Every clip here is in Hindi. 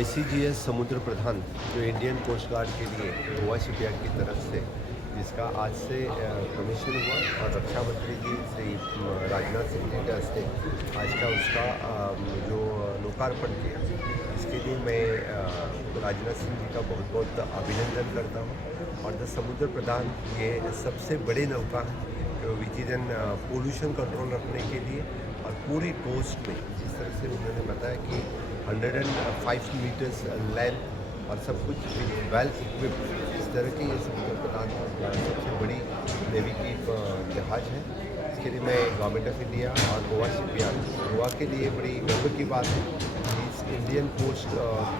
आईसीजीएस समुद्र प्रधान जो इंडियन कोस्ट गार्ड के लिए गोवा शिपयार्ड की तरफ से जिसका आज से कमीशन हुआ और रक्षा मंत्री जी श्री राजनाथ सिंह जी के हस्ते आज का उसका जो लोकार्पण किया, इसके लिए मैं राजनाथ सिंह जी का बहुत बहुत अभिनंदन करता हूँ। और द समुद्र प्रधान ये सबसे बड़े नौका है which is an pollution control रखने के लिए और पूरी कोस्ट में जिस तरह से उन्होंने बताया कि 105 मीटर्स लेंथ और सब कुछ वेल इक्विप्ड, इस तरह की ये समुद्र प्रधान सबसे बड़ी नेवी की जहाज़ है। इसके लिए मैं गवर्नमेंट ऑफ इंडिया और गोवा शिपयार्ड गोवा के लिए बड़ी गर्व की बात है कि इस Indian coast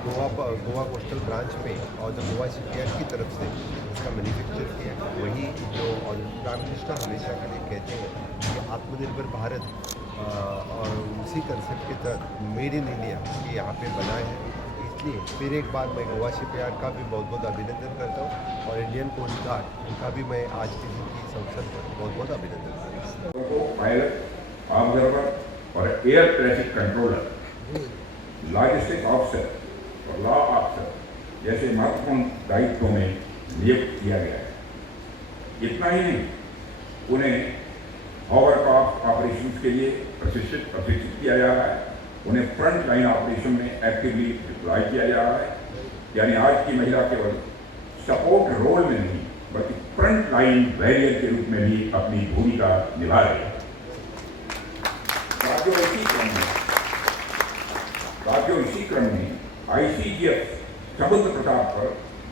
Goa coastal branch में और द गोवा शिपयार्ड की तरफ से इसका मैन्युफैक्चर किया। वही जो प्राइम मिनिस्टर हमेशा के लिए कहते हैं कि आत्मनिर्भर भारत और उसी कंसेप्ट के तहत मेड इन इंडिया ये यहाँ पे बनाए हैं। इसलिए फिर एक बार मैं गोवा शिपयार्ड का भी बहुत बहुत अभिनंदन करता हूँ और इंडियन कोस्ट गार्ड उनका भी मैं आज के दिन की इस अवसर पर बहुत बहुत अभिनंदन करता हूँ। पायलट, ऑब्जर्वर और air traffic controller, logistic officer और लॉ ऑफिसर जैसे महत्वपूर्ण दायित्वों में नियुक्त किया गया है। इतना ही नहीं, उन्हें हॉवरक्राफ्ट ऑपरेशंस के लिए प्रशिक्षित किया जा रहा है। उन्हें फ्रंट लाइन ऑपरेशन में एक्टिवली डिप्लॉय किया जा रहा है। यानी आज की महिला केवल सपोर्ट रोल में नहीं बल्कि फ्रंट लाइन वॉरियर के रूप में भी अपनी भूमिका निभा रही है। इसी क्रम में आईसीजीएस समुद्र प्रताप पर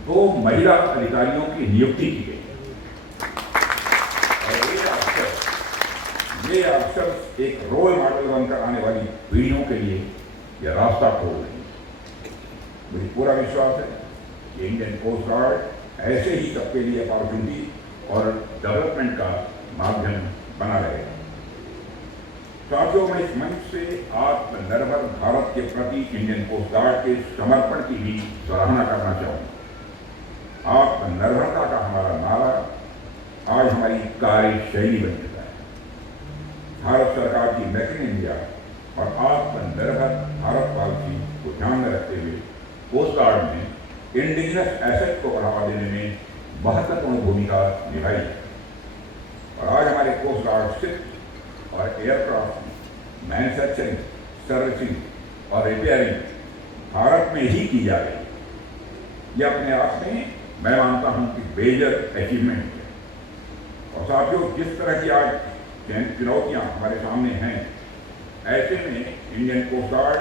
2 महिला अधिकारियों की नियुक्ति की गई। ये अक्सर एक रोल मॉडल बनकर आने वाली पीढ़ियों के लिए यह रास्ता खोल रही है। मुझे पूरा विश्वास है कि इंडियन कोस्ट गार्ड ऐसे ही सबके लिए अपॉर्चुनिटी और डेवलपमेंट का माध्यम बना रहेगा। साथियों, मैं इस मंच से आत्मनिर्भर भारत के प्रति इंडियन कोस्ट गार्ड के समर्पण की भी सराहना करना चाहूँगा। आत्मनिर्भरता का हमारा नारा आज हमारी कार्यशैली बन चुका है। भारत सरकार की मेक इन इंडिया और आत्मनिर्भर भारत पॉलिसी को ध्यान में रखते हुए कोस्ट गार्ड ने इंडिजिनस एसेट को बढ़ावा देने में महत्वपूर्ण भूमिका निभाई है। और आज हमारे कोस्ट गार्ड शिप और एयरक्राफ्ट मैन्युफैक्चरिंग, सर्विसिंग और रिपेयरिंग भारत में ही की जा रही है। यह अपने आप में मैं मानता हूँ कि मेजर अचीवमेंट है। और साथियों, जिस तरह की आज चुनौतियां हमारे सामने हैं, ऐसे में इंडियन कोस्ट गार्ड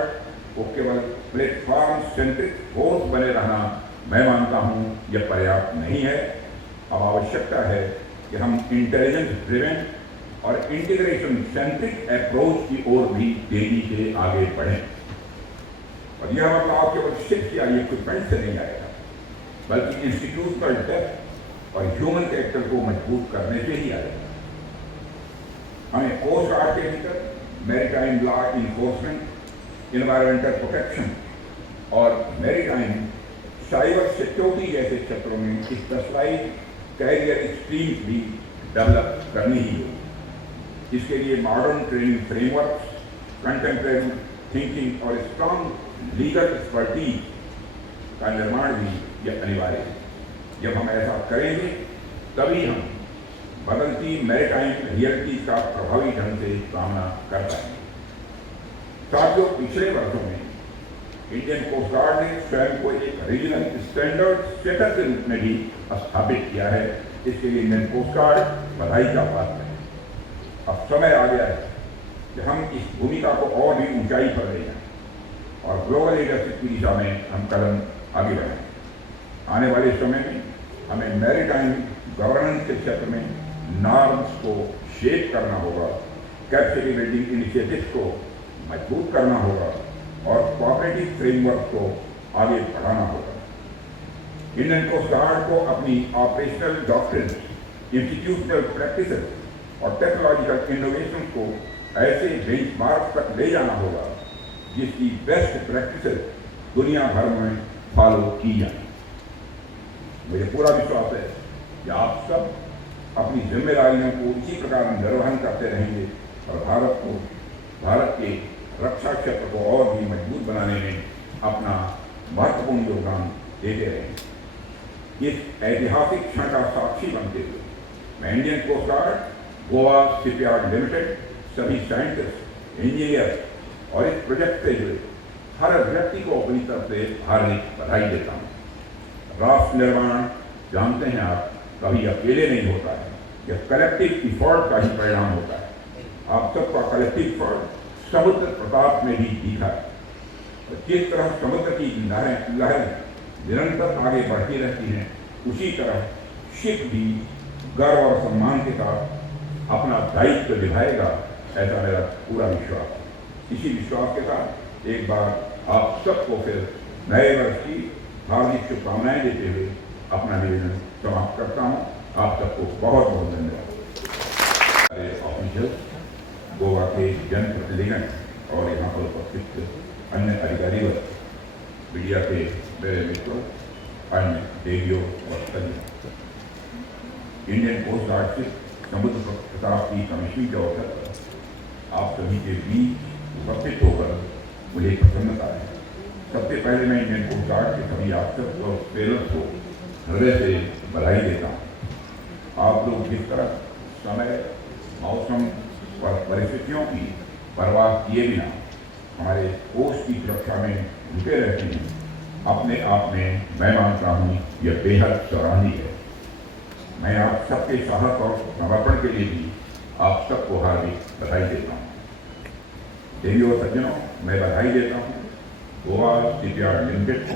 को केवल प्लेटफॉर्म सेंट्रिक फोर्स बने रहना मैं मानता हूं यह पर्याप्त नहीं है। अब आवश्यकता है कि हम इंटेलिजेंस ड्रिवन और इंटीग्रेशन सेंट्रिक अप्रोच की ओर भी तेजी से आगे बढ़ें। और यह मतलब केवल शिप या इक्विपमेंट से नहीं आएगा बल्कि इंस्टीट्यूशनल डेप्थ और ह्यूमन कैपिटल को मजबूत करने से ही आएगा। हमें कोस्ट गार्ड के भीतर maritime law enforcement, environmental protection और मैरीटाइम साइबर सिक्योरिटी जैसे क्षेत्रों में स्पेशलाइज कैरियर स्ट्रीम्स भी डेवलप करनी ही होगी। इसके लिए modern training framework, contemporary thinking और स्ट्रॉन्ग लीगल एक्सपर्टीज का निर्माण भी यह अनिवार्य है। जब हम ऐसा करेंगे तभी हम बदलती मैरीटाइम रियलिटी का प्रभावी ढंग से सामना कर पाएंगे। साथियों, पिछले वर्षों में इंडियन कोस्ट गार्ड ने स्वयं को एक रीजनल स्टैंडर्ड सेटर के रूप में भी स्थापित किया है। इसके लिए इंडियन कोस्ट गार्ड बधाई का पात्र है। अब समय आ गया है कि हम इस भूमिका को और भी ऊंचाई पर ले जाएं और ग्लोबल लीडरशिप की दिशा में हम कदम आगे बढ़ाएं। आने वाले समय में हमें मैरीटाइम गवर्नेंस के क्षेत्र में नॉर्म्स को शेप करना होगा, कैपेसिटी बिल्डिंग इनिशिएटिव्स को मजबूत करना होगा और कोऑपरेटिव फ्रेमवर्क को आगे बढ़ाना होगा। इंडियन कोस्ट गार्ड को अपनी ऑपरेशनल डॉक्ट्रिन, इंस्टीट्यूशनल प्रैक्टिसेस और टेक्नोलॉजिकल इनोवेशन को ऐसे बेंचमार्क तक ले जाना होगा जिसकी बेस्ट प्रैक्टिसेस दुनिया भर में फॉलो की जाए। मुझे पूरा विश्वास है कि आप सब अपनी जिम्मेदारियों को इसी प्रकार निर्वहन करते रहेंगे और भारत के रक्षा क्षेत्र को और भी मजबूत बनाने में अपना महत्वपूर्ण योगदान देते रहे। इस ऐतिहासिक क्षण का साक्षी बनते हुए मैं Indian coast guard, Goa shipyard limited, सभी साइंटिस्ट, इंजीनियर और इस प्रोजेक्ट से जुड़े हर व्यक्ति को अपनी तरफ से हार्दिक बधाई देता हूँ। राष्ट्र निर्माण, जानते हैं आप, कभी अकेले नहीं होता है, यह कलेक्टिव इफर्ट का ही परिणाम होता है। आप सबका कलेक्टिव इफर्ट समुद्र प्रताप में भी दिखा है। जिस तरह समुद्र की लहरें निरंतर आगे बढ़ती रहती हैं, उसी तरह शिप भी गर्व और सम्मान के साथ अपना दायित्व निभाएगा, ऐसा मेरा पूरा विश्वास है। इसी विश्वास के साथ एक बार आप सबको फिर नए वर्ष की हार्दिक शुभकामनाएं देते हुए अपना निवेदन समाप्त करता हूँ। आप सबको बहुत बहुत धन्यवाद। ऑफिशियल, गोवा के जनप्रतिनिधिगण और यहाँ पर उपस्थित अन्य अधिकारीगण, मीडिया के मेरे मित्रों, अन्य देवियों और सभी, इंडियन कोस्ट गार्ड शिप समुद्र प्रताप की कमीशनिंग के अवसर पर आप सभी के बीच उपस्थित होकर मुझे प्रसन्नता है। सबसे पहले मैं इंडियन कोस्ट गार्ड के सभी ऑफिसर्स और सेलर्स को हृदय से बधाई देता हूँ। आप लोग जिस तरह समय, मौसम और परिस्थितियों की परवाह किए बिना हमारे कोस्ट की सुरक्षा में जुटे रहते हैं, अपने आप में मैं मानता हूँ यह बेहद सराहनीय है। मैं आप सबके साहस और समर्पण के लिए भी आप सबको हार्दिक बधाई देता हूँ। देवियों और सज्जनों, मैं बधाई देता हूँ गोवा शिपयार्ड लिमिटेड को,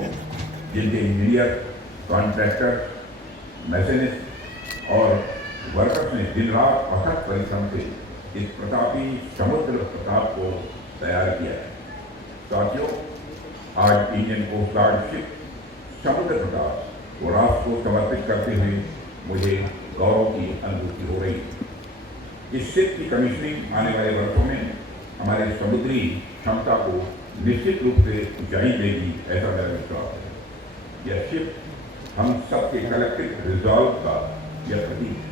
जिनके इंजीनियर, कॉन्ट्रैक्टर, मैकेनिस्ट और वर्कर्स ने दिन रात अथक परिश्रम से इस प्रतापी समुद्र प्रताप को तैयार किया है। साथियों, आज इंडियन कोस्ट गार्ड शिप समुद्र प्रताप को राष्ट्र को समर्पित करते हुए मुझे गौरव की अनुभूति हो रही है। इस शिप की कमीशनिंग आने वाले वर्षों में हमारे समुद्री क्षमता को निश्चित रूप से ऊंचाई देगी, ऐसा मेरा विश्वास है। यह शिप हम सबके कलेक्टिव रिजॉल्व का यह प्रतीक है।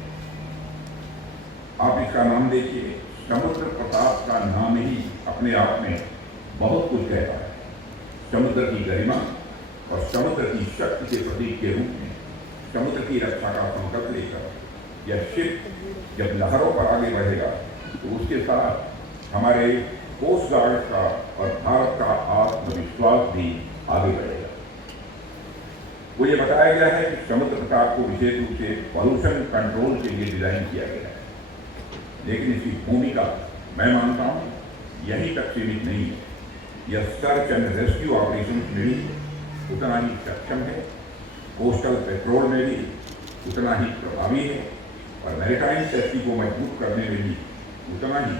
आप इसका नाम देखिए, समुद्र प्रताप का नाम ही अपने आप में बहुत कुछ कहता है। समुद्र की गरिमा और समुद्र की शक्ति के प्रतीक के रूप में समुद्र की रक्षा का संकल्प लेकर यह शिप जब लहरों पर आगे बढ़ेगा तो उसके साथ हमारे कोस्ट गार्ड का और भारत का आत्मविश्वास भी आगे बढ़ेगा। मुझे बताया गया है कि समुद्र प्रताप को विशेष रूप से पॉल्यूशन कंट्रोल के लिए डिजाइन किया गया है, लेकिन इसकी भूमिका मैं मानता हूँ यहीं तक सीमित नहीं है। यह सर्च एंड रेस्क्यू ऑपरेशन में भी उतना ही सक्षम है, कोस्टल पेट्रोल में भी उतना ही प्रभावी है और मैरीटाइम सेफ्टी को मजबूत करने में भी उतना ही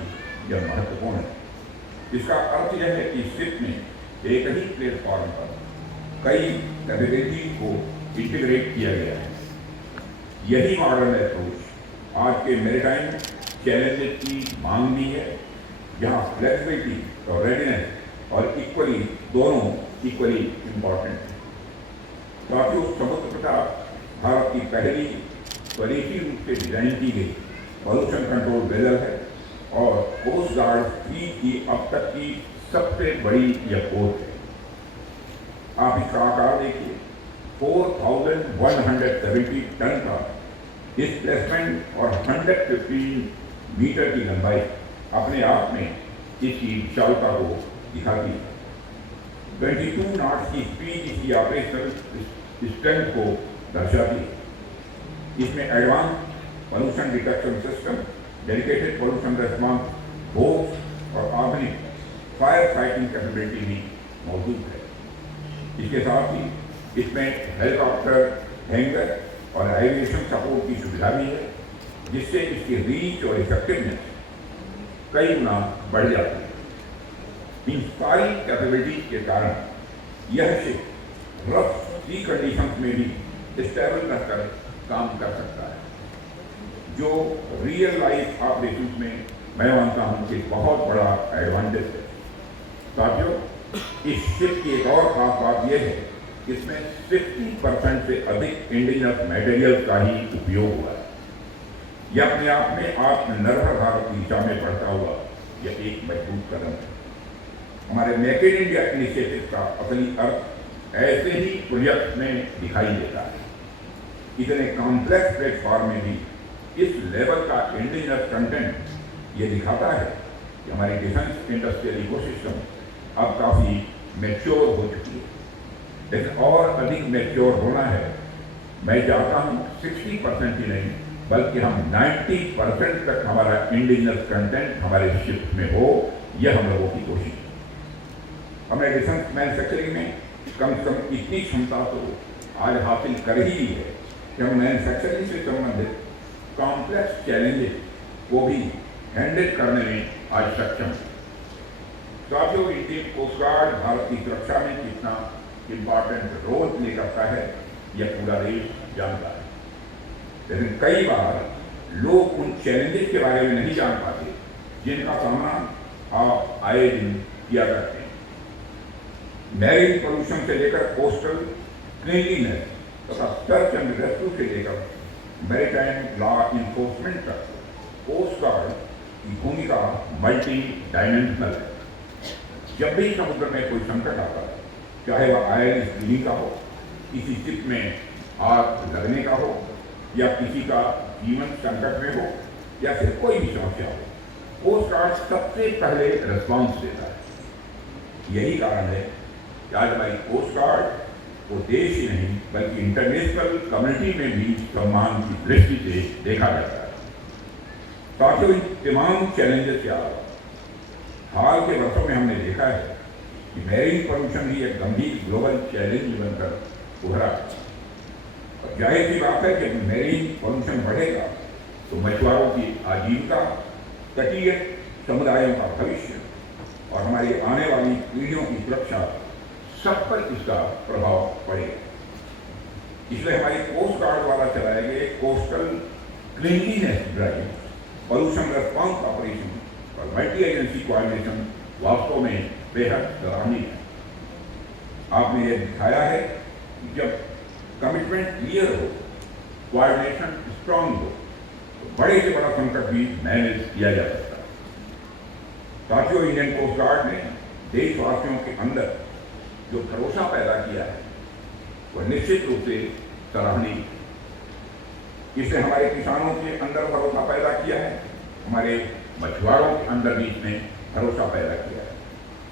यह महत्वपूर्ण है। इसका अर्थ यह है कि शिप में एक ही प्लेटफॉर्म पर कई कैपेबिलिटी को इंटीग्रेट किया गया है। यही मॉडर्न अप्रोच आज के मैरीटाइम चैलेंजेस की मांग भी है, जहाँ फ्लेक्सिबिलिटी और रेडीनेस और दोनों इक्वली इम्पॉर्टेंट है। साथियों, समुद्र प्रताप भारत की पहली स्वदेशी रूप से डिजाइन की गई पॉल्यूशन कंट्रोल वेसल है और कोस्ट गार्ड फ्लीट की अब तक की सबसे बड़ी यह पोत है। आप इसका आकार देखिए, 4170 टन का डिस्प्लेसमेंट और 115 मीटर की लंबाई अपने आप में इसकी विशालता को दिखाती है। 22 नॉट्स की स्पीड इसकी ऑपरेशनल स्ट्रेंथ को दर्शाती है। इसमें advance pollution detection system, dedicated pollution response boats और आधुनिक फायर फाइटिंग कैपेबिलिटी भी मौजूद है। इसके साथ ही इसमें हेलीकॉप्टर हैंगर और एविएशन सपोर्ट की सुविधा भी है, जिससे इसकी रीच और इफेक्टिवनेस कई गुना बढ़ जाती है। इन सारी कैपेबिलिटीज के कारण यह शिप रफ सी कंडीशंस में भी स्टेबल रहकर काम कर सकता है, जो रियल लाइफ ऑपरेशंस में मैं मानता हूँ कि बहुत बड़ा एडवांटेज है। साथियों, इस शिप की एक और खास बात यह है कि इसमें 60% से अधिक इंडिजिनस मटेरियल का ही उपयोग हुआ है। यह अपने आप में आत्मनिर्भर भारत की दिशा में बढ़ता हुआ यह एक मजबूत कदम है। हमारे मेक इन इंडिया इनिशिएटिव का असली अर्थ ऐसे ही प्रोजेक्ट में दिखाई देता है। इतने कॉम्प्लेक्स प्लेटफॉर्म में भी इस लेवल का इंडिजिनस कंटेंट ये दिखाता है कि हमारी डिफेंस इंडस्ट्रियल इकोसिस्टम अब काफ़ी मैच्योर हो चुकी है, लेकिन और अधिक मैच्योर होना है। मैं चाहता हूँ 60% ही नहीं बल्कि हम 90% तक हमारा इंडिजिनस कंटेंट हमारे शिप में हो, यह हम लोगों की कोशिश है। हमने डिफेंस मैन्युफैक्चरिंग में कम से कम इतनी क्षमता तो आज हासिल कर ही ली है कि हम मैन्युफैक्चरिंग से संबंधित कॉम्प्लेक्स चैलेंजेस को भी हैंडल करने में आज सक्षम है। साथियों, इंडियन कोस्ट गार्ड भारत की सुरक्षा में कितना इम्पॉर्टेंट रोल प्ले करता है यह पूरा देश जानता है, लेकिन कई बार लोग उन चैलेंजेस के बारे में नहीं जान पाते जिनका सामना आप आए दिन किया करते हैं। मैरीन पोल्यूशन से लेकर कोस्टल क्लीनलीनेस तथा सर्च एंड रेस्क्यू से लेकर मैरीटाइम लॉ इन्फोर्समेंट तक कोस्ट गार्ड की भूमिका मल्टी डायमेंशनल है। जब भी समुद्र में कोई संकट आता है, चाहे वह आयल स्पिलिंग का हो, किसी शिप में आग लगने का हो, या किसी का जीवन संकट में हो, या फिर कोई भी समस्या हो, कोस्ट गार्ड सबसे पहले रिस्पॉन्स देता है। यही कारण है कि आज हमारी कोस्ट गार्ड को देश ही नहीं बल्कि इंटरनेशनल कम्युनिटी में भी सम्मान की दृष्टि से देखा जाता है। साथियों, इन तमाम चैलेंजेस के अलावा हाल के वर्षों में हमने देखा है कि मैरीन पोल्यूशन भी एक गंभीर ग्लोबल चैलेंज बनकर उभरा है। और जाहिर सी बात है कि मैरीन पोल्यूशन बढ़ेगा तो मछुआरों की आजीविका, तटीय समुदायों का भविष्य और हमारी आने वाली पीढ़ियों की सुरक्षा सब पर इसका प्रभाव पड़ेगा। इसलिए हमारी कोस्ट गार्ड द्वारा चलाए गए coastal cleanliness drive, pollution response operation और मल्टी एजेंसी कोऑर्डिनेशन वास्तव में बेहद सराहनीय है। आपने ये दिखाया है कि जब कमिटमेंट क्लियर हो, कोऑर्डिनेशन स्ट्रांग हो, तो बड़े से बड़ा संकट भी मैनेज किया जा सकता है। साथियों, इंडियन कोस्ट गार्ड ने देशवासियों के अंदर जो भरोसा पैदा किया है वह निश्चित रूप से सराहनीय है। इसने हमारे किसानों के अंदर भरोसा पैदा किया है, हमारे मछुआरों के अंदर भी इसने भरोसा पैदा किया है।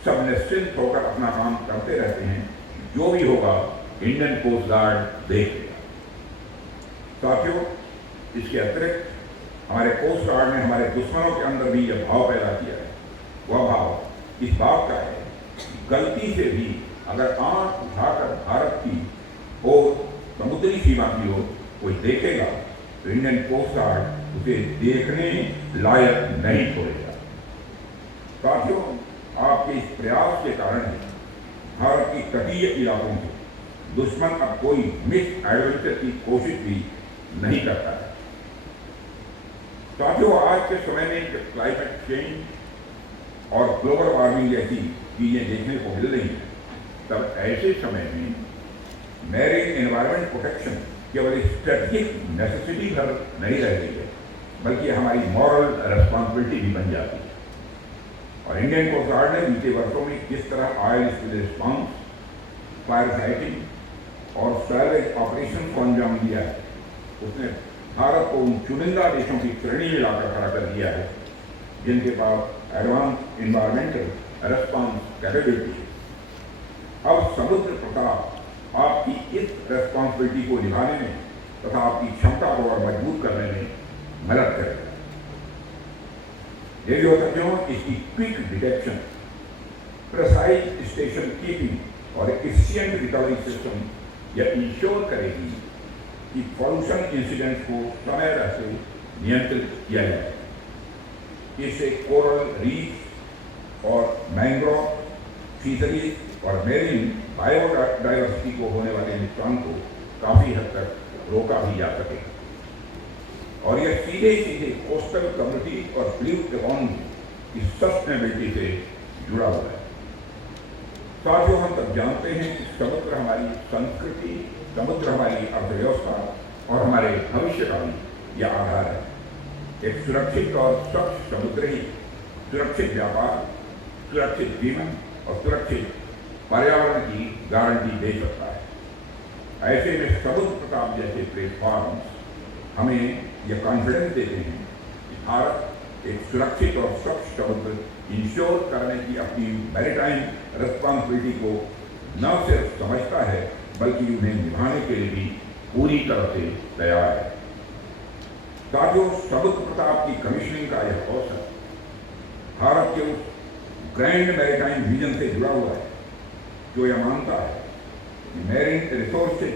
सब निश्चिंत होकर अपना काम करते रहते हैं, जो भी होगा इंडियन कोस्ट गार्ड देख लेगा। साथियों, इसके अतिरिक्त हमारे कोस्ट गार्ड ने हमारे दुश्मनों के अंदर भी यह भाव पैदा किया है। वह भाव इस बात का है कि गलती से भी अगर आंख उठाकर भारत की और समुद्री सीमा की ओर कोई देखेगा तो इंडियन कोस्ट गार्ड उसे देखने लायक नहीं छोड़ेगा। साथियों, आपके इस प्रयास के कारण भारत की तटीय इलाकों से दुश्मन अब कोई मिस एडवेंचर की कोशिश भी नहीं करता है। साथियों, आज के समय में जब क्लाइमेट चेंज और ग्लोबल वार्मिंग जैसी चीजें देखने को मिल रही हैं, तब ऐसे समय में मैरीन एनवायरमेंट प्रोटेक्शन केवल स्ट्रेटेजिक नेसेसिटी भर नहीं रह गई है, बल्कि हमारी मॉरल रिस्पॉन्सिबिलिटी भी बन जाती है। और इंडियन कोस्ट गार्ड ने बीते वर्षों में किस तरह oil spill response, fire fighting और सैलवेज ऑपरेशन को अंजाम दिया है, उसने भारत को उन चुनिंदा देशों की श्रेणी में लाकर खड़ा कर दिया है जिनके पास एडवांस इन्वायरमेंटल रिस्पॉन्स कैपेबिलिटी है। अब समुद्र प्रताप आपकी इस रेस्पॉन्सिबिलिटी को निभाने में तथा आपकी क्षमता को और मजबूत करने में मदद करेगा। रेडियो तथ्यों, इसकी quick detection, precise station keeping और एफिशिएंट रिकवरी सिस्टम यह इंश्योर करेगी कि पॉल्यूशन इंसिडेंट को समय रहते नियंत्रित किया जाए। इससे कोरल रीफ और मैंग्रोव फिशरीज और मेरीन बायोडाइवर्सिटी को होने वाले नुकसान को काफ़ी हद तक रोका भी जा सकेगा। और यह सीधे सीधे कोस्टल कम्युनिटी और ब्लू इकोनॉमी की सस्टेनेबिलिटी से जुड़ा हुआ है। साथियों, हम तब जानते हैं कि समुद्र हमारी संस्कृति, समुद्र हमारी अर्थव्यवस्था और हमारे भविष्य का भी यह आधार है। एक सुरक्षित और स्वच्छ समुद्र ही सुरक्षित व्यापार, सुरक्षित जीवन और सुरक्षित पर्यावरण की गारंटी दे सकता है। ऐसे में समुद्र प्रताप जैसे प्लेटफॉर्म हमें यह कॉन्फिडेंस देते हैं कि भारत एक सुरक्षित और स्वच्छ समुद्र इंश्योर करने की अपनी मैरीटाइम रिस्पॉन्सिबिलिटी को न सिर्फ समझता है बल्कि उन्हें निभाने के लिए भी पूरी तरह से तैयार है। साथियों, समुद्र प्रताप की कमीशनिंग का यह अवसर भारत के उस ग्रैंड मैरीटाइम विजन से जुड़ा हुआ है जो यह मानता है कि मैरीन रिसोर्सेज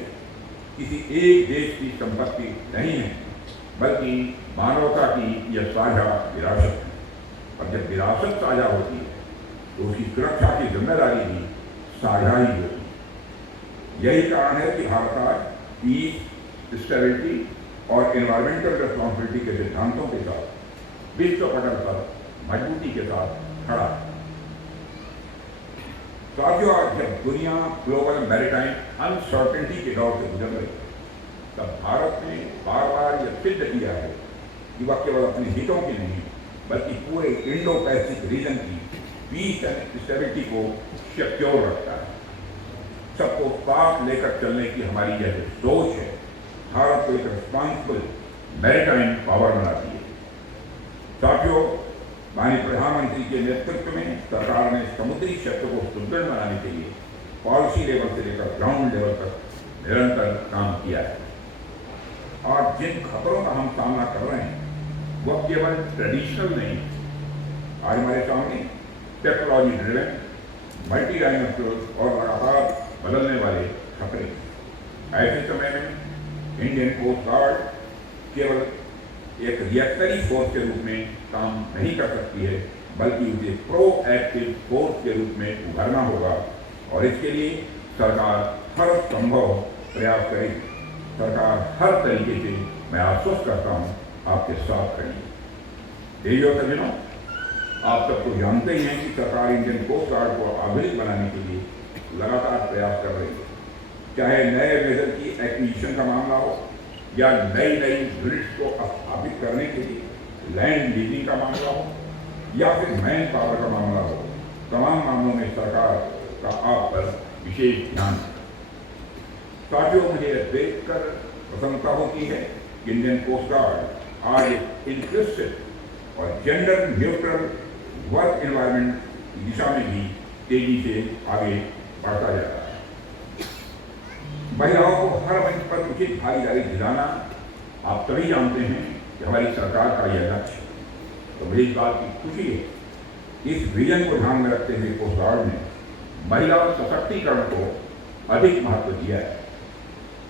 किसी एक देश की संपत्ति नहीं है बल्कि मानवता की यह साझा विरासत है। और जब विरासत साझा होती है तो उसकी सुरक्षा की जिम्मेदारी भी साझा ही होती है। यही कारण है कि भारत आज पीस, स्टेबिलिटी और एनवायरमेंटल रिस्पॉन्सिबिलिटी के सिद्धांतों के साथ विश्व पटल पर मजबूती के साथ खड़ा है। साथियों, आज जब दुनिया ग्लोबल मैरीटाइम अनसर्टेनिटी के दौर से गुजर रही है तब भारत ने बार बार यह सिद्ध किया है कि वह केवल अपने हितों की नहीं बल्कि पूरे इंडो पैसिफिक रीजन की पीस एंड स्टेबिलिटी को सिक्योर रखता है। सबको साथ लेकर चलने की हमारी यह जो सोच है भारत को एक रिस्पॉन्सिबल मैरीटाइम पावर बनाती है। साथियों, माननीय प्रधानमंत्री के नेतृत्व में सरकार ने समुद्री क्षेत्र को सुदृढ़ बनाने के लिए पॉलिसी लेवल से लेकर ग्राउंड लेवल तक निरंतर काम किया है। और जिन खतरों का हम सामना कर रहे हैं वह केवल ट्रेडिशनल नहीं है। आज हमारे सामने टेक्नोलॉजी ड्रिवन, मल्टी डायमेंशनल और लगातार बदलने वाले खतरे। ऐसे समय में इंडियन कोस्ट गार्ड केवल एक रिएक्टरी फोर्स के रूप में काम नहीं कर सकती है बल्कि उसे प्रोएक्टिव फोर्स के रूप में उभरना होगा और इसके लिए सरकार हर संभव प्रयास करेगी। सरकार हर तरीके से, मैं आश्वस्त करता हूँ, आपके साथ रहेगी। देवियों सज्जनों, आप सब तो जानते ही हैं कि सरकार इंडियन कोस्ट गार्ड को आधुनिक बनाने के लिए लगातार प्रयास कर रही है। चाहे नए वेजल की एक्विजिशन का मामला हो या नई यूनिट्स को स्थापित करने के लिए लैंड लीजिंग का मामला हो या फिर मैन पावर का मामला हो, तमाम मामलों में सरकार का आप पर विशेष ध्यान है। साथियों, मुझे देखकर प्रसन्नता होती है कि इंडियन कोस्ट गार्ड आज एक इंक्लूसिव और जेंडर न्यूट्रल वर्क एनवायरनमेंट की दिशा में भी तेजी से आगे बढ़ता जा रहा है। महिलाओं को हर मंच पर उचित भागीदारी दिलाना आप सभी जानते हैं कि हमारी सरकार का यह लक्ष्य है। तो मुझे इस बात की खुशी है कि इस विजन को ध्यान में रखते हुए कोस्ट गार्ड ने महिला सशक्तिकरण को अधिक महत्व दिया है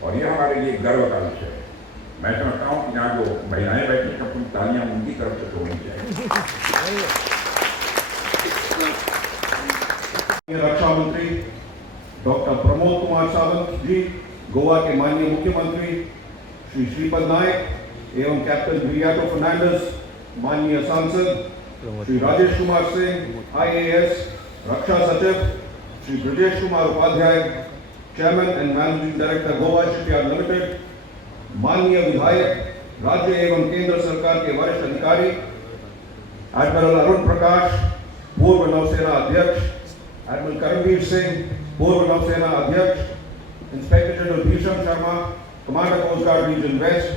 और यह हमारे लिए गर्व का विषय है। मैं समझता हूँ कि यहाँ जो महिलाएं बैठी हैं अपनी तालियां उनकी तरफ से होनी चाहिए। रक्षा मंत्री डॉक्टर प्रमोद कुमार सावंत जी, गोवा के माननीय मुख्यमंत्री श्री श्रीपद नायक एवं कैप्टन ब्रियाटो फर्नांडिस, माननीय सांसद श्री राजेश कुमार सिंह IAS, रक्षा सचिव Shri Brajesh Kumar Upadhyay, chairman and managing director Goa shipyard limited, माननीय विधायक, राज्य एवं केंद्र सरकार के वरिष्ठ अधिकारी, एडमिरल अरुण प्रकाश, पूर्व नौसेना अध्यक्ष, एडमिरल करमवीर सिंह, पूर्व नौसेना अध्यक्ष, inspector general Bhishan Sharma, commander coast guard region west,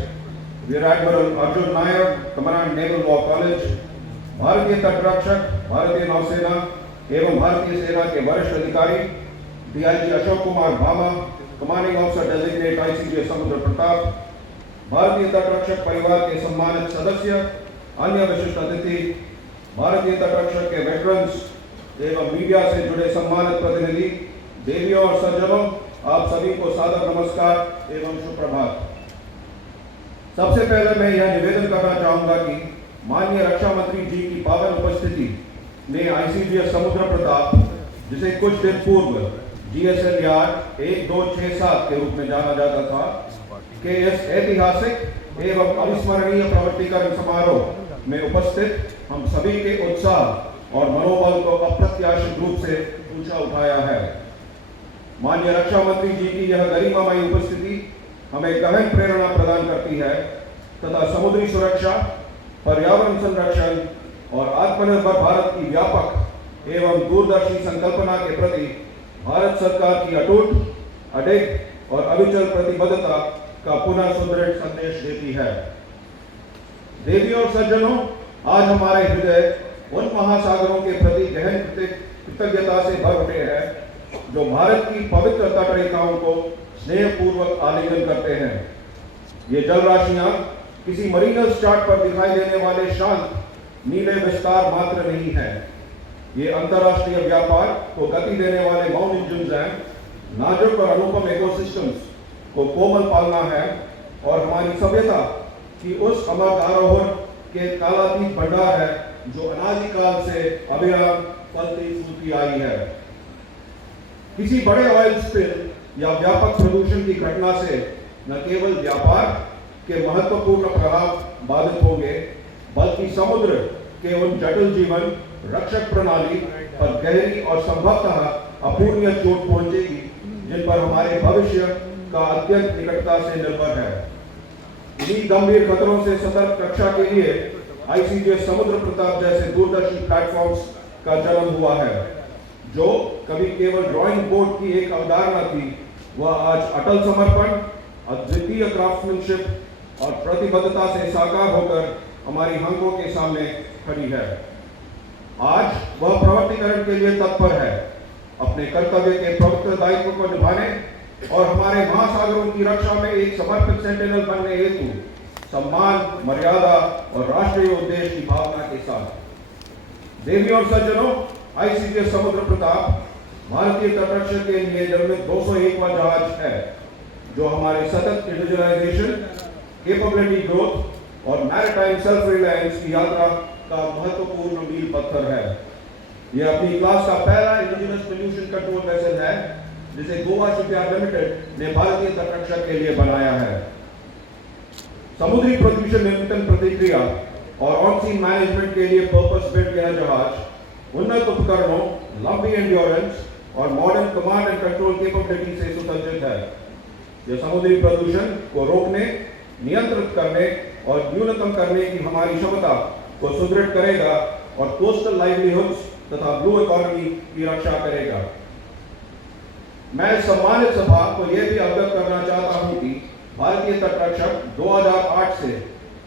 rear admiral Arjun Nair, commandant naval law college, भारतीय तटरक्षक, भारतीय नौसेना एवं भारतीय सेना के वरिष्ठ अधिकारी, DIG Ashok Kumar Bhama, commanding officer designate ICJ समुद्र प्रताप, भारतीय तटरक्षक परिवार के सम्मानित सदस्य, अन्य विशिष्ट अतिथि, भारतीय तटरक्षक के वेटरन्स एवं मीडिया से जुड़े सम्मानित प्रतिनिधि, देवियों और सज्जनों, आप सभी को सादर नमस्कार एवं सुप्रभात। सबसे पहले मैं यह निवेदन करना चाहूंगा कि माननीय रक्षा मंत्री जी की पावन उपस्थिति में ICJ समुद्र प्रताप, जिसे कुछ दिन पूर्व GSL यार्ड 1267 के रूप में जाना जाता था, के इस ऐतिहासिक एवं अविस्मरणीय प्रवर्तिकरण समारोह में उपस्थित हम सभी के उत्साह और मनोबल को अप्रत्याशित रूप से ऊंचा उठाया है। माननीय रक्षा मंत्री जी की यह गरिमामयी उपस्थिति हमें गहन प्रेरणा प्रदान करती है तथा समुद्री सुरक्षा, पर्यावरण संरक्षण और आत्मनिर्भर भारत की व्यापक एवं दूरदर्शी संकल्पना के प्रति भारत सरकार की अटूट, अडिग और अविचल प्रतिबद्धता का पुनः सुदृढ़ संदेश देती है। देवी और सज्जनों, आज हमारे हृदय उन महासागरों के प्रति गहन कृतज्ञता से भर उठे हैं जो भारत की पवित्र तटरेखाओं को स्नेहपूर्वक आलिंगन करते हैं। ये जल राशियां किसी मरीनल चार्ट पर दिखाई देने वाले शांत नीले विस्तार मात्र नहीं है। ये अंतर्राष्ट्रीय व्यापार को गति देने वाले मौन इंजन हैं, नाजुक और अनुपम इकोसिस्टम्स को कोमल पालना है और हमारी सभ्यता की उस अमर आरोहण के कालातीत भंडार है जो अनादिकाल से अविराम फलती फूलती आई है। किसी बड़े ऑयल स्पिल या व्यापक प्रदूषण की घटना से न केवल व्यापार के महत्वपूर्ण प्रभाव बाधित होंगे, बल्कि समुद्र के उन जटिल जीवन रक्षक प्रणाली पर गहरी और संभवतः अपूर्णीय चोट पहुंचेगी जिन पर हमारे भविष्य का अत्यंत निकटता से निर्भर है। इन्हीं गंभीर खतरों से सतर्क रक्षा के लिए ICGS समुद्र प्रताप जैसे दूरदर्शी प्लेटफॉर्म्स का जन्म हुआ है। जो कभी केवल ड्राइंग बोर्ड की एक अवधारणा थी, वह आज अटल समर्पण, अद्वितीय क्राफ्ट्समैनशिप और प्रतिबद्धता से साकार होकर हमारी आंखों के सामने खड़ी है। आज वह प्रवर्तीकरण के लिए तत्पर है, अपने कर्तव्य के पवित्र दायित्व को निभाने और हमारे महासागरों की रक्षा में एक समर्पित सेंटिनल बनने हेतु सम्मान, मर्यादा और राष्ट्रीय उद्देश्य की भावना के साथ। देवी और सज्जनों, ICGS समुद्र प्रताप भारतीय तटरक्षक के लिए निर्मित 201वां जहाज है जो हमारे सतत इंडिविजुअलाइजेशन, कैपेबिलिटी ग्रोथ और मैरीटाइम सेल्फ रिलायंस की यात्रा का महत्वपूर्ण मील पत्थर है। यह अपनी क्लास का पहला इंडिजिनस पोल्यूशन कंट्रोल वेसल है जिसे गोवा शिपयार्ड लिमिटेड ने भारतीय तटरक्षक के लिए बनाया है। समुद्री प्रदूषण नियंत्रण प्रतिक्रिया और ऑन सी मैनेजमेंट के लिए पर्पस बिल्ट यह जहाज उन्नत उपकरणों, लंबी एंड्योरेंस और modern command and control capability से सुसज्जित है। यह समुद्री प्रदूषण को रोकने, नियंत्रित करने और न्यूनतम करने की हमारी क्षमता को सुदृढ़ करेगा और कोस्टल लाइवलीहुड्स तथा ब्लू इकोनॉमी की रक्षा करेगा। मैं सम्मानित सभा को यह भी अवगत करना चाहता हूं कि भारतीय तटरक्षक 2008 से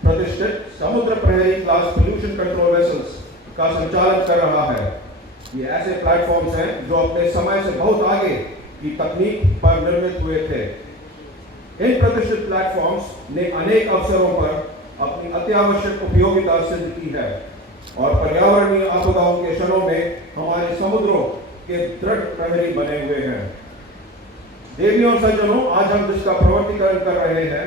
प्रतिष्ठित समुद्र प्रहरी क्लास पोल्यूशन कंट्रोल वेसल्स का संचालन कर रहा है। ये ऐसे प्लेटफॉर्म्स हैं जो अपने समय से बहुत आगे की तकनीक पर निर्मित हुए थे। इन प्रतिष्ठित प्लेटफॉर्म्स ने अनेक अवसरों पर अपनी अत्यावश्यक उपयोगिता सिद्ध की है और पर्यावरणीय आपदाओं के क्षणों में हमारे समुद्रों के दृढ़ प्रहरी बने हुए हैं। देवी और सज्जनों, आज हम जिसका प्रवर्तीकरण कर रहे हैं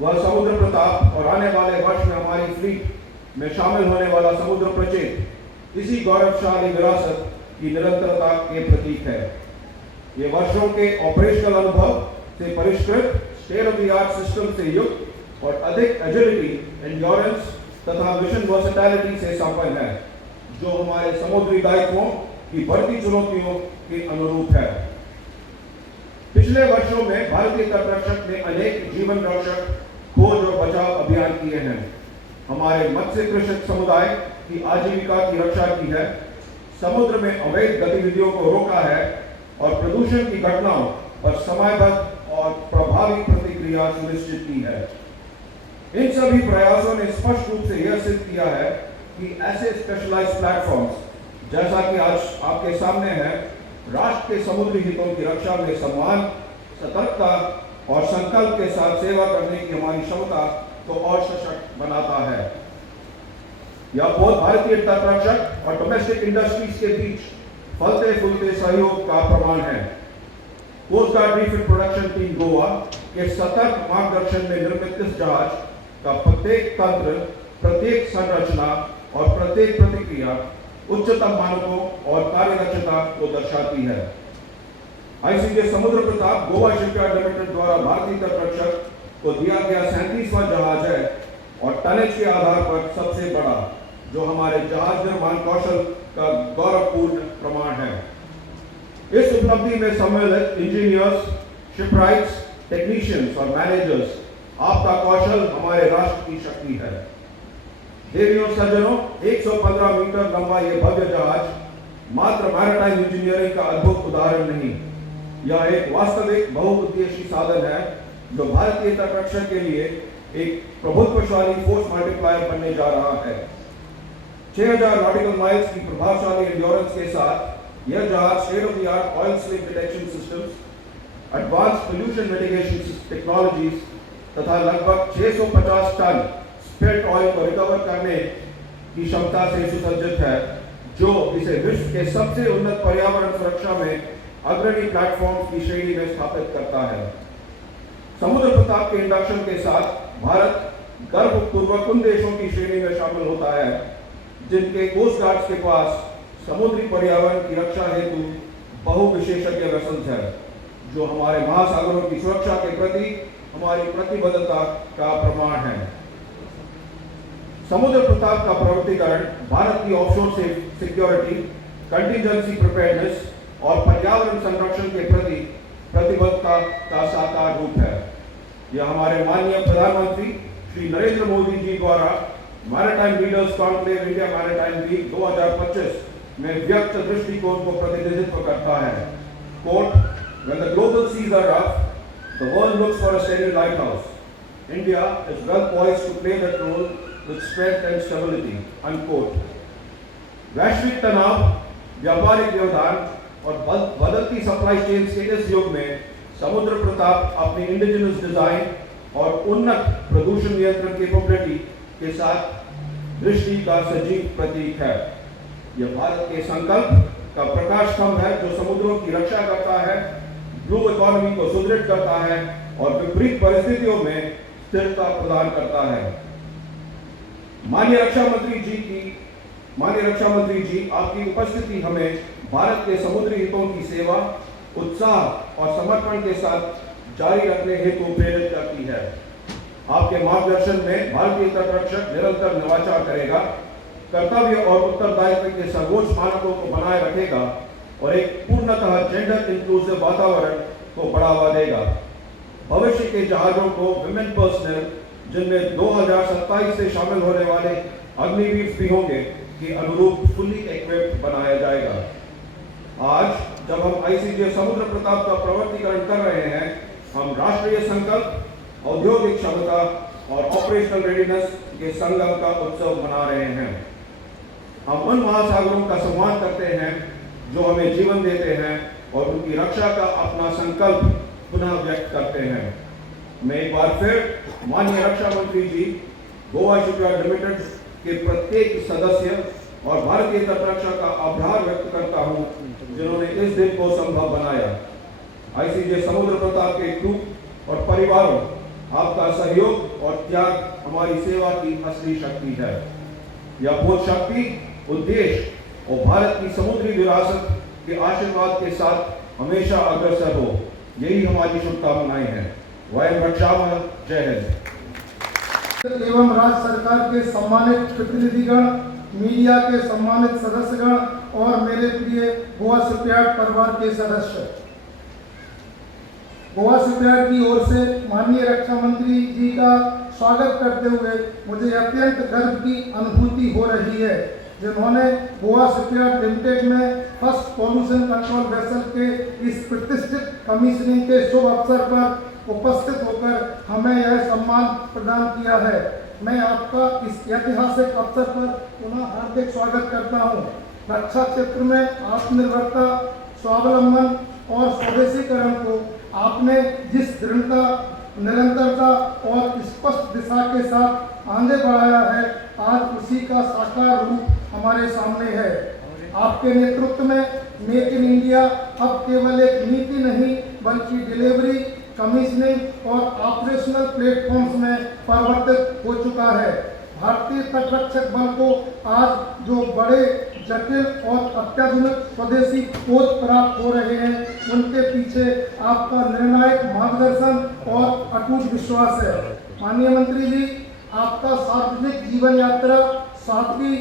वह समुद्र प्रताप और आने वाले वर्ष में हमारी फ्लीट में शामिल होने वाला समुद्र प्रचेत इसी गौरवशाली विरासत की निरंतरता के प्रतीक है। ये वर्षों के ऑपरेशनल अनुभव से परिष्कृत state of the art system से युक्त और अधिक एजिलिटी, एंड्योरेंस तथा मिशन वर्सेटिलिटी से संपन्न है जो हमारे समुद्री दायित्वों की बढ़ती चुनौतियों के अनुरूप है। पिछले वर्षों में भारतीय तटरक्षक ने अनेक जीवन रक्षक खोज और बचाव अभियान किए हैं। हमारे मत्स्य कृषक समुदाय की आजीविका की रक्षा की है, समुद्र में अवैध गतिविधियों को रोका है और प्रदूषण की घटनाओं पर समयबद्ध और प्रभावी प्रतिक्रिया सुनिश्चित की है। इन सभी प्रयासों ने स्पष्ट रूप से यह सिद्ध किया है कि ऐसे स्पेशलाइज्ड प्लेटफॉर्म्स जैसा कि आज आपके सामने है, राष्ट्र के समुद्री हितों की रक्षा में सम्मान, सतर्कता और संकल्प के साथ सेवा करने की हमारी क्षमता को और सशक्त बनाता है। यह बहुत भारतीय तटरक्षक और डोमेस्टिक इंडस्ट्रीज के बीच फलते फूलते सहयोग का प्रमाण है। Coast guard refit production team Goa के सतर्क मार्गदर्शन में निर्मित इस जहाज का प्रत्येक तंत्र, प्रत्येक संरचना और प्रत्येक प्रतिक्रिया उच्चतम मानकों और कार्यदक्षता को दर्शाती है। ICGS समुद्र प्रताप गोवा शिपयार्ड लिमिटेड द्वारा भारतीय तटरक्षक को दिया गया 37वां जहाज है और टनेज के आधार पर सबसे बड़ा, जो हमारे जहाज निर्माण कौशल का गौरवपूर्ण प्रमाण है। इस उपलब्धि में सम्मिलित इंजीनियर्स, शिपराइट्स, टेक्नीशियंस और मैनेजर्स, आपका कौशल हमारे राष्ट्र की शक्ति है। देवी और सज्जनों, 115 मीटर लंबा यह भव्य जहाज मात्र मैरीटाइम इंजीनियरिंग का अद्भुत उदाहरण नहीं, यह एक वास्तविक बहुउद्देशीय साधन है जो भारतीय तटरक्षक के लिए एक प्रभुत्वशाली फोर्स मल्टीप्लायर बनने जा रहा है। 6000 नॉटिकल माइल्स की प्रभावशाली एंड्योरेंस के साथ यह जहाज state of the art oil slip detection systems, advance pollution mitigation technologies तथा लगभग 650 टन स्पिल्ट ऑयल को रिकवर करने की क्षमता से सुसज्जित है, जो इसे विश्व के सबसे उन्नत पर्यावरण सुरक्षा में अग्रणी प्लेटफॉर्म की श्रेणी में स्थापित करता है। समुद्र प्रताप के इंडक्शन के साथ भारत गर्वपूर्वक उन देशों की श्रेणी में शामिल होता है जिनके कोस्ट गार्ड्स के पास समुद्री पर्यावरण की रक्षा हेतु बहुविशेषज्ञ वेसल्स है, जो हमारे महासागरों की सुरक्षा के प्रति हमारी प्रतिबद्धता का प्रमाण है। समुद्र प्रताप का प्रवर्तीकरण भारत की ऑफशोर सिक्योरिटी, कंटिजेंसी प्रिपेयर्डनेस और पर्यावरण संरक्षण के प्रति प्रतिबद्धता का साकार रूप है। यह हमारे माननीय प्रधानमंत्री श्री नरेंद्र मोदी जी द्वारा maritime leaders conclave India maritime week 2025 में व्यक्त दृष्टिकोण को प्रतिनिधित्व करता है। Quote, when the global seas are rough, the world looks for a steady lighthouse. India is well poised to play that role with strength and stability. Unquote. वैश्विक तनाव, व्यापारिक व्यवधान और बदलती सप्लाई चेन के इस युग में समुद्र प्रताप अपनी इंडिजिनस डिजाइन और उन्नत प्रदूषण नियंत्रण कैपेबिलिटी के साथ दृष्टि का सजीव प्रतीक है। यह भारत के संकल्प का प्रकाश स्तंभ है जो समुद्रों की रक्षा करता है, ब्लू इकोनॉमी को सुदृढ़ करता है और विपरीत परिस्थितियों में स्थिरता प्रदान करता है। माननीय रक्षा मंत्री जी, आपकी उपस्थिति हमें भारत के समुद्री हितों की सेवा, उत्साह और समर्पण के साथ जारी रखने हेतु प्रेरित करती है। आपके मार्गदर्शन में भारतीय तटरक्षक निरंतर नवाचार करेगा, कर्तव्य और उत्तरदायित्व के सर्वोच्च मानकों को बनाए रखेगा और एक पूर्णतः जेंडर इंक्लूसिव वातावरण को बढ़ावा देगा। भविष्य के जहाजों को विमेन पर्सनल, जिनमें 2027 से शामिल होने वाले अग्निवीर भी होंगे, के अनुरूप फुल्ली इक्विप्ड बनाया जाएगा। आज जब हम आईसीजे समुद्र प्रताप का प्रवर्तीकरण कर रहे हैं, हम राष्ट्रीय संकल्प, औद्योगिक क्षमता और ऑपरेशनल रेडीनेस के संगम का उत्सव मना रहे हैं। हम उन महासागरों का सम्मान करते हैं जो हमें जीवन देते हैं और उनकी रक्षा का अपना संकल्प पुनः व्यक्त करते हैं। मैं एक बार फिर माननीय रक्षा मंत्री जी, गोवा शिपयार्ड लिमिटेड के प्रत्येक सदस्य और भारतीय तटरक्षा का आभार व्यक्त करता हूं जिन्होंने इस दिन को संभव बनाया। आईसीजे समुद्र प्रताप के क्रू और परिवारों, आपका सहयोग और त्याग हमारी सेवा की असली शक्ति है। यह बोध शक्ति, उद्देश्य और भारत की समुद्री विरासत के आशीर्वाद के साथ हमेशा अग्रसर हो, यही हमारी शुभकामनाएं हैं। वयम रक्षामः। जय हिंद। एवं राज्य सरकार के सम्मानित प्रतिनिधिगण, मीडिया के सम्मानित सदस्यगण और मेरे प्रिय गोवा शिपयार्ड परिवार के सदस्य, गोवा शिपयार्ड की ओर से माननीय रक्षा मंत्री जी का स्वागत करते हुए मुझे अत्यंत गर्व की अनुभूति हो रही है, जिन्होंने गोवा शिपयार्ड लिमिटेड में फर्स्ट पॉल्यूशन कंट्रोल वेसल के इस प्रतिष्ठित कमीशनिंग के शुभ अवसर पर उपस्थित होकर हमें यह सम्मान प्रदान किया है। मैं आपका इस ऐतिहासिक अवसर पर पुनः हार्दिक स्वागत करता हूं। रक्षा क्षेत्र में आत्मनिर्भरता, स्वावलंबन और स्वदेशीकरण को आपने जिस दृढ़ता, निरंतरता और स्पष्ट दिशा के साथ आगे बढ़ाया है, आज उसी का साकार रूप हमारे सामने है। आपके नेतृत्व में मेक इन इंडिया अब केवल एक नीति नहीं बल्कि डिलीवरी, कमीशनिंग और ऑपरेशनल प्लेटफॉर्म्स में परिवर्तित हो चुका है। भारतीय तटरक्षक बल को आज जो बड़े, जटिल और अत्याधुनिक स्वदेशी पोत प्राप्त हो रहे हैं, उनके पीछे आपका निर्णायक मार्गदर्शन और अटूट विश्वास है। माननीय मंत्री जी, आपका सार्वजनिक जीवन यात्रा सादगी,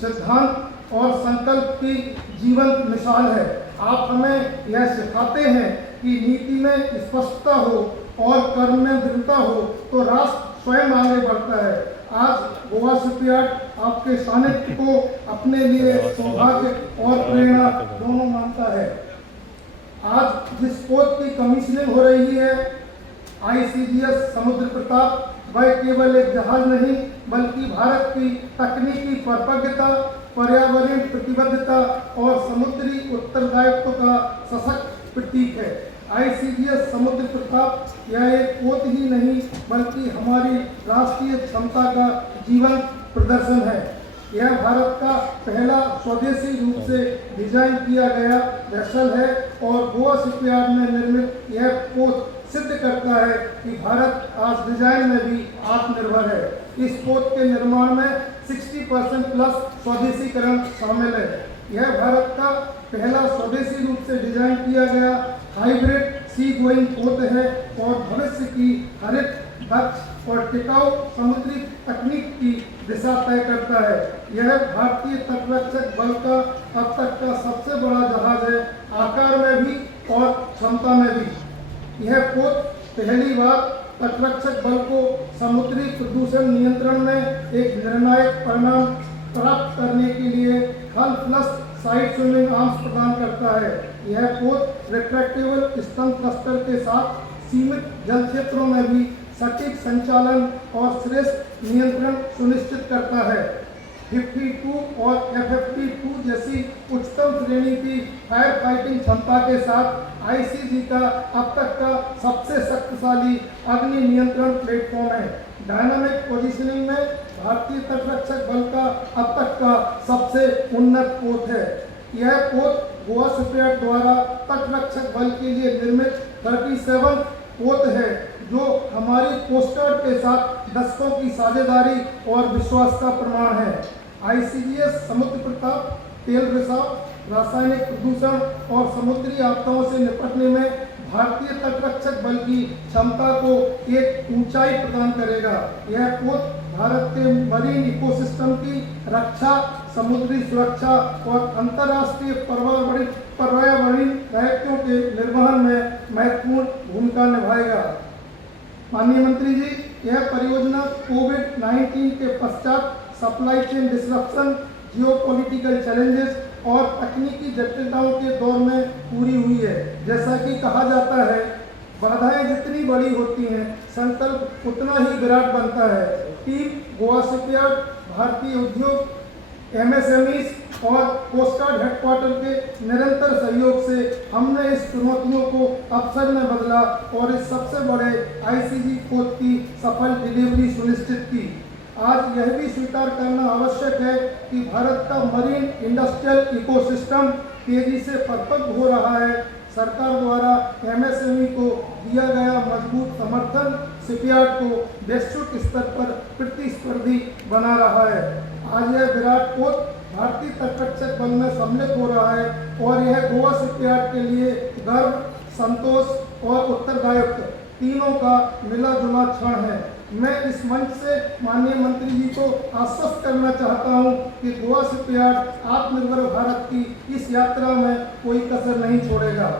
सिद्धांत और संकल्प की जीवंत मिसाल है। आप हमें यह सिखाते हैं कि नीति में स्पष्टता हो और कर्म में दृढ़ता हो तो राष्ट्र स्वयं आगे बढ़ता है। आज गोवा शिपयार्ड आपके सानिध्य को अपने लिए सौभाग्य और प्रेरणा दोनों मानता है। आज जिस पोत की कमीशनिंग हो रही है, ICGS समुद्र प्रताप, वह केवल एक जहाज नहीं बल्कि भारत की तकनीकी परिपक्वता, पर्यावरण प्रतिबद्धता और समुद्री उत्तरदायित्व का सशक्त प्रतीक है। ICGS समुद्र प्रताप यह एक पोत ही नहीं बल्कि हमारी राष्ट्रीय क्षमता का जीवन प्रदर्शन है। यह भारत का पहला स्वदेशी रूप से डिजाइन किया गया वेसल है और गोवा शिपयार्ड में निर्मित यह पोत सिद्ध करता है कि भारत आज डिजाइन में भी आत्मनिर्भर है। इस पोत के निर्माण में 60% प्लस स्वदेशीकरण शामिल है। यह भारत का पहला स्वदेशी रूप से डिजाइन किया गया हाइब्रिड सी गोइंग पोत है और भविष्य की हरित, दक्ष और टिकाऊ समुद्री तकनीक की दिशा तय करता है। यह भारतीय तटरक्षक बल का अब तक का सबसे बड़ा जहाज है, आकार में भी और क्षमता में भी। यह पोत पहली बार तटरक्षक बल को समुद्री प्रदूषण नियंत्रण में एक निर्णायक परिणाम प्राप्त करने के लिए हल प्लस साइड स्विमिंग आर्म्स प्रदान करता है। यह पोत रिट्रैक्टेबल स्तंभ क्लस्टर के साथ सीमित जल क्षेत्रों में भी सटीक संचालन और श्रेष्ठ नियंत्रण सुनिश्चित करता है। 52 और FFP2 जैसी उच्चतम श्रेणी की फायर फाइटिंग क्षमता के साथ ICG का अब तक का सबसे शक्तिशाली अग्नि नियंत्रण प्लेटफॉर्म है। डायनामिक पोजीशनिंग में भारतीय तटरक्षक बल का अब तक का सबसे उन्नत पोत है। यह पोत गोवा शिपयार्ड द्वारा तटरक्षक बल के लिए निर्मित 37 पोत है, जो हमारी कोस्ट गार्ड के साथ दशकों की साझेदारी और विश्वास का प्रमाण है। ICGS समुद्र प्रताप तेल रिसाव, रासायनिक प्रदूषण और समुद्री आपदाओं से निपटने में भारतीय तटरक्षक बल की क्षमता को एक ऊंचाई प्रदान करेगा। यह पोत भारत के मरीन इकोसिस्टम की रक्षा, समुद्री सुरक्षा और अंतर्राष्ट्रीय पर्यावरणीय दायित्वों के निर्वहन में महत्वपूर्ण भूमिका निभाएगा। माननीय मंत्री जी, यह परियोजना कोविड-19 के पश्चात supply chain disruption, geopolitical challenges और तकनीकी जटिलताओं के दौर में पूरी हुई है। जैसा कि कहा जाता है, बाधाएं जितनी बड़ी होती हैं, संकल्प उतना ही विराट बनता है। टीम गोवा शिपयार्ड, भारतीय उद्योग, MSMEs और कोस्ट गार्ड हेडक्वार्टर के निरंतर सहयोग से हमने इस चुनौतियों को अवसर में बदला और इस सबसे बड़े ICG पोत की सफल डिलीवरी सुनिश्चित की। आज यह भी स्वीकार करना आवश्यक है कि भारत का मरीन इंडस्ट्रियल इकोसिस्टम तेजी से परिपक्व हो रहा है। सरकार द्वारा MSME को दिया गया मजबूत समर्थन शिपयार्ड को वैश्विक स्तर पर प्रतिस्पर्धी बना रहा है। आज यह विराट पोत भारतीय तटरक्षक बल में सम्मिलित हो रहा है और यह गोवा शिपयार्ड के लिए गर्व, संतोष और उत्तरदायित्व तीनों का मिला जुला क्षण है। मैं इस मंच से माननीय मंत्री जी को आश्वस्त करना चाहता हूं कि गोवा शिपयार्ड आत्मनिर्भर भारत की इस यात्रा में कोई कसर नहीं छोड़ेगा।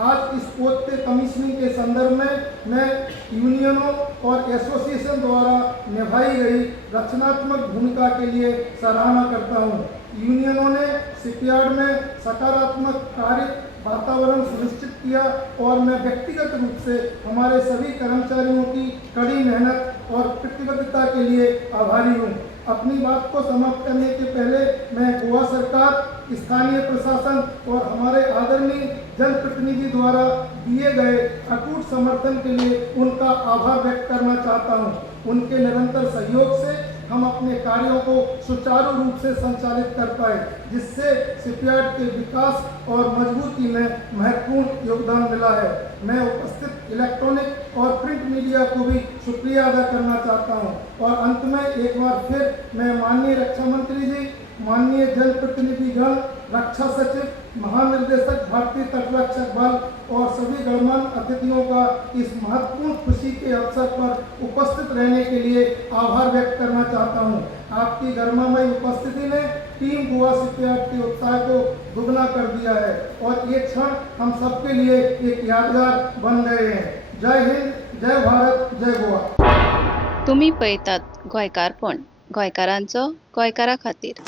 आज इस पोत के कमीशनिंग के संदर्भ में मैं यूनियनों और एसोसिएशन द्वारा निभाई गई रचनात्मक भूमिका के लिए सराहना करता हूं। यूनियनों ने शिपयार्ड में सकारात्मक कार्य वातावरण सुनिश्चित किया और मैं व्यक्तिगत रूप से हमारे सभी कर्मचारियों की कड़ी मेहनत और प्रतिबद्धता के लिए आभारी हूँ। अपनी बात को समाप्त करने के पहले मैं गोवा सरकार, स्थानीय प्रशासन और हमारे आदरणीय जनप्रतिनिधि द्वारा दिए गए अटूट समर्थन के लिए उनका आभार व्यक्त करना चाहता हूँ। उनके निरंतर सहयोग से हम अपने कार्यों को सुचारू रूप से संचालित कर पाए, जिससे शिपयार्ड के विकास और मजबूती में महत्वपूर्ण योगदान मिला है। मैं उपस्थित इलेक्ट्रॉनिक और प्रिंट मीडिया को भी शुक्रिया अदा करना चाहता हूं। और अंत में एक बार फिर मैं माननीय रक्षा मंत्री जी, माननीय जनप्रतिनिधिगण, रक्षा सचिव, महानिर्देशक भारतीय तटरक्षक बल और सभी गणमान्य अतिथियों का इस महत्वपूर्ण खुशी के अवसर पर उपस्थित रहने के लिए आभार व्यक्त करना चाहता हूं। आपकी गर्मामयी उपस्थिति ने टीम गोवा शिपयार्ड के उत्साह को दुगना कर दिया है और ये क्षण हम सबके लिए एक यादगार बन गए हैं। जय हिंद, जय भारत, जय गोवा। तुम्ही पळयतात गोंयकारपण, गोंयकारांचो गोंयकारा खातीर.